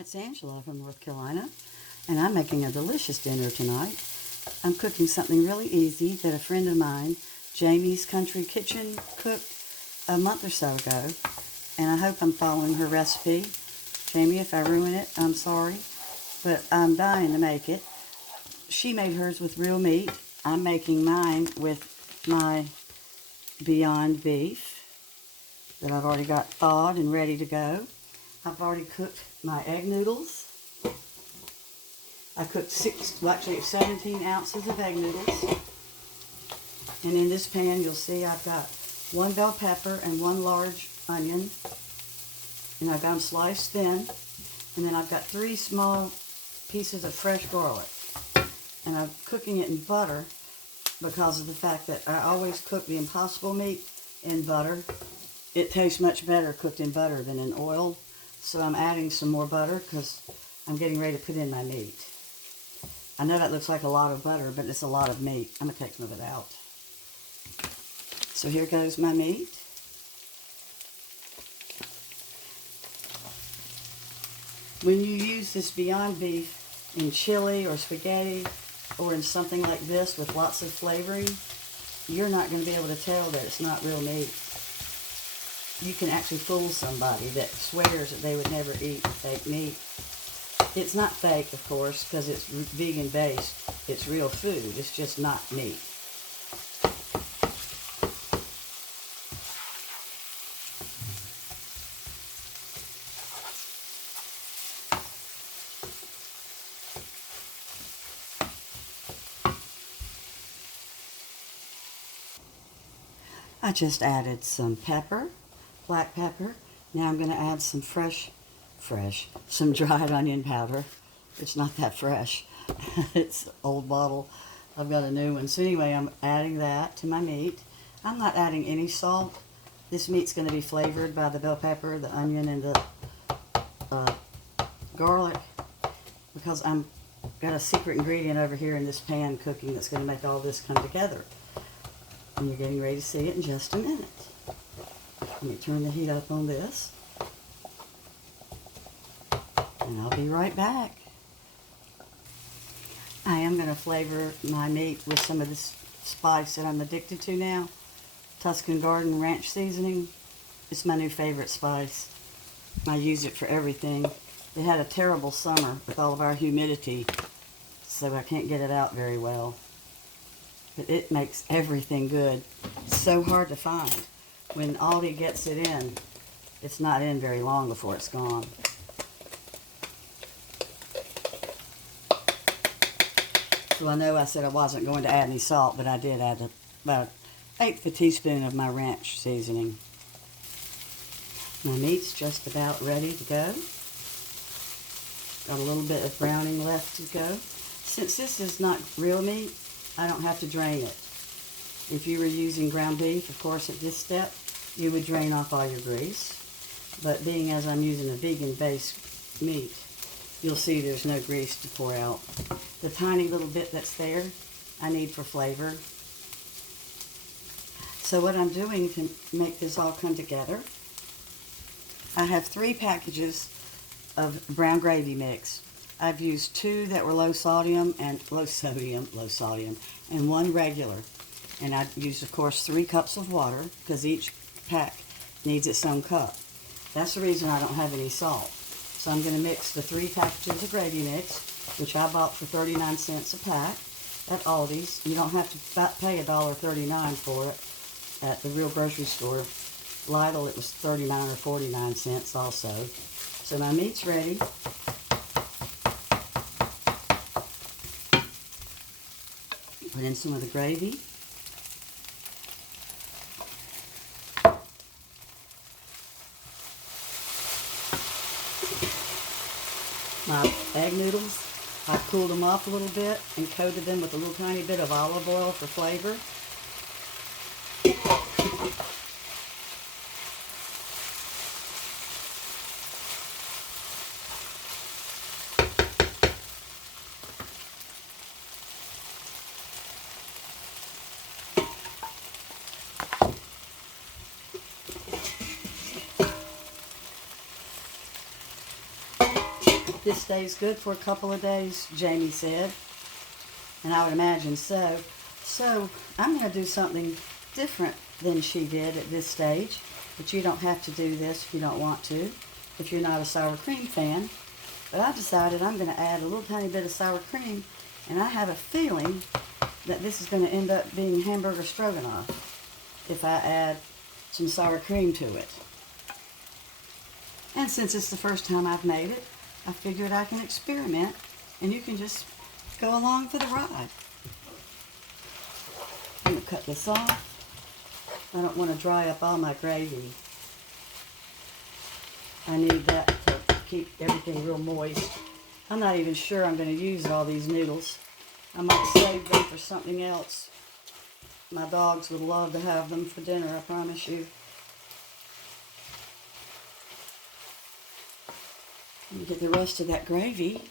it's Angela from North Carolina, and I'm making a delicious dinner tonight. I'm cooking something really easy that a friend of mine, Jamie's Country Kitchen, cooked a month or so ago, and I hope I'm following her recipe. Jamie, if I ruin it, I'm sorry, but I'm dying to make it. She made hers with real meat. I'm making mine with my Beyond Beef that I've already got thawed and ready to go. I've already cooked my egg noodles. I cooked 17 ounces of egg noodles. And in this pan, you'll see I've got one bell pepper and one large onion. And I've got them sliced thin. And then I've got 3 small pieces of fresh garlic. And I'm cooking it in butter because of the fact that I always cook the Impossible meat in butter. It tastes much better cooked in butter than in oil. So I'm adding some more butter because I'm getting ready to put in my meat. I know that looks like a lot of butter, but it's a lot of meat. I'm going to take some of it out. So here goes my meat. When you use this Beyond Beef in chili or spaghetti or in something like this with lots of flavoring, you're not going to be able to tell that it's not real meat. You can actually fool somebody that swears that they would never eat fake meat. It's not fake, of course, because it's vegan based. It's real food. It's just not meat. I just added some pepper, black pepper. Now I'm going to add some some dried onion powder. It's not that fresh. It's an old bottle. I've got a new one. So anyway, I'm adding that to my meat. I'm not adding any salt. This meat's going to be flavored by the bell pepper, the onion, and the garlic because I'm got a secret ingredient over here in this pan cooking that's going to make all this come together. And you're getting ready to see it in just a minute. Let me turn the heat up on this. And I'll be right back. I am going to flavor my meat with some of this spice that I'm addicted to now. Tuscan Garden Ranch Seasoning. It's my new favorite spice. I use it for everything. It had a terrible summer with all of our humidity, so I can't get it out very well. But it makes everything good. It's so hard to find. When Aldi gets it in, it's not in very long before it's gone. So I know I said I wasn't going to add any salt, but I did add about 1/8 of a teaspoon of my ranch seasoning. My meat's just about ready to go. Got a little bit of browning left to go. Since this is not real meat, I don't have to drain it. If you were using ground beef, of course, at this step, you would drain off all your grease. But being as I'm using a vegan-based meat, you'll see there's no grease to pour out. The tiny little bit that's there, I need for flavor. So what I'm doing to make this all come together, I have 3 packages of brown gravy mix. I've used 2 that were low sodium, and 1 regular. And I've used, of course, 3 cups of water because each pack needs its own cup. That's the reason I don't have any salt. So I'm going to mix the 3 packages of gravy mix, which I bought for 39 cents a pack at Aldi's. You don't have to pay $1.39 for it at the real grocery store. Lidl, it was 39 or 49 cents also. So my meat's ready. Put in some of the gravy. My egg noodles, I cooled them off a little bit and coated them with a little tiny bit of olive oil for flavor. This stays good for a couple of days, Jamie said, and I would imagine so. So I'm going to do something different than she did at this stage, but you don't have to do this if you don't want to, if you're not a sour cream fan. But I decided I'm going to add a little tiny bit of sour cream, and I have a feeling that this is going to end up being Hamburger Stroganoff if I add some sour cream to it. And since it's the first time I've made it, I figured I can experiment, and you can just go along for the ride. I'm going to cut this off. I don't want to dry up all my gravy. I need that to keep everything real moist. I'm not even sure I'm going to use all these noodles. I might save them for something else. My dogs would love to have them for dinner, I promise you. Let me get the rest of that gravy.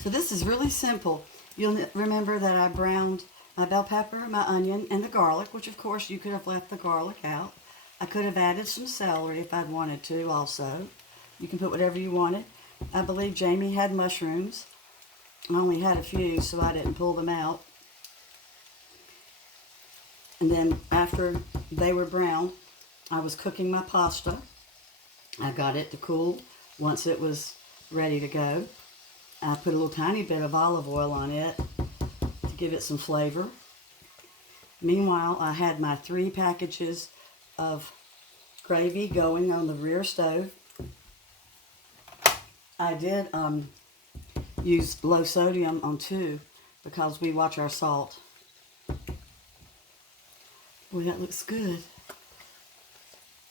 So this is really simple. You'll remember that I browned my bell pepper, my onion, and the garlic, which of course you could have left the garlic out. I could have added some celery if I'd wanted to also. You can put whatever you wanted. I believe Jamie had mushrooms. I only had a few, so I didn't pull them out. And then after they were brown, I was cooking my pasta. I got it to cool. Once it was ready to go, I put a little tiny bit of olive oil on it to give it some flavor. Meanwhile, I had my 3 packages of gravy going on the rear stove. I did use low sodium on 2 because we watch our salt. Boy, that looks good.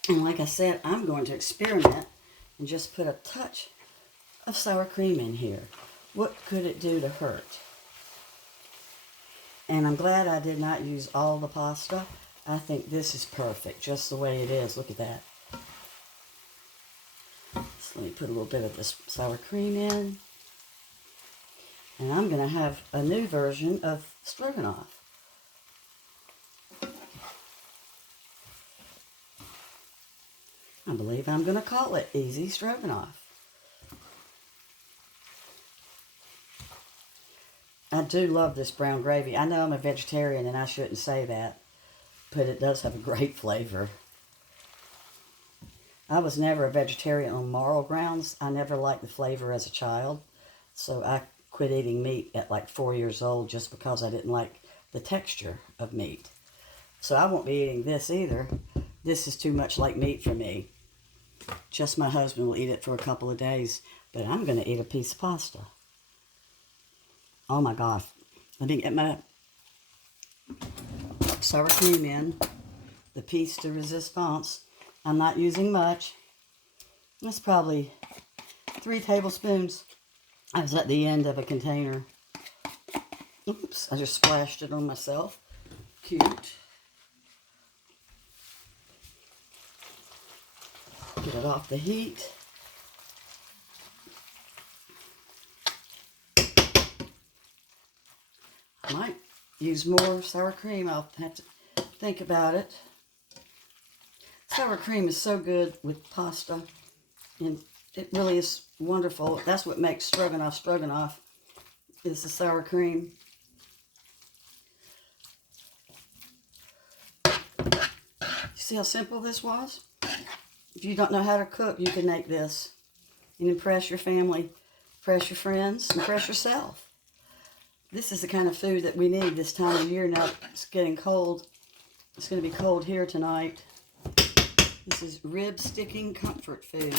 And like I said, I'm going to experiment and just put a touch of sour cream in here. What could it do to hurt? And I'm glad I did not use all the pasta. I think this is perfect, just the way it is. Look at that. So let me put a little bit of this sour cream in. And I'm going to have a new version of stroganoff. I believe I'm going to call it Easy Stroganoff. I do love this brown gravy. I know I'm a vegetarian and I shouldn't say that, but it does have a great flavor. I was never a vegetarian on moral grounds. I never liked the flavor as a child, so I quit eating meat at like 4 years old just because I didn't like the texture of meat. So I won't be eating this either. This is too much like meat for me. Just my husband will eat it for a couple of days, but I'm going to eat a piece of pasta. Oh my gosh. Let me get my sour cream in. The piece de resistance. I'm not using much. That's probably 3 tablespoons. I was at the end of a container. Oops, I just splashed it on myself. Cute. Get it off the heat. I might use more sour cream. I'll have to think about it. Sour cream is so good with pasta, and it really is wonderful. That's what makes stroganoff, is the sour cream. You see how simple this was? If you don't know how to cook, you can make this and impress your family, impress your friends, impress yourself. This is the kind of food that we need this time of year. Now it's getting cold. It's going to be cold here tonight. This is rib sticking comfort food.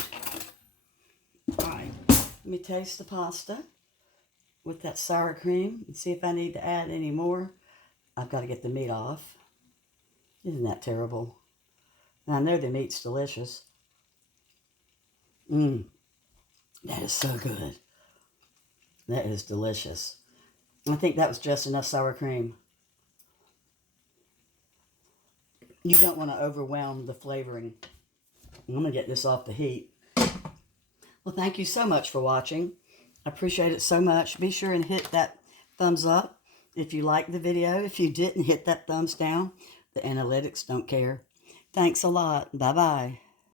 All right, let me taste the pasta with that sour cream and see if I need to add any more. I've got to get the meat off. Isn't that terrible? And I know the meat's delicious. That is so good. That is delicious. I think that was just enough sour cream. You don't want to overwhelm the flavoring. I'm going to get this off the heat. Well, thank you so much for watching. I appreciate it so much. Be sure and hit that thumbs up If you liked the video, if you didn't, hit that thumbs down. The analytics don't care. Thanks a lot. Bye-bye.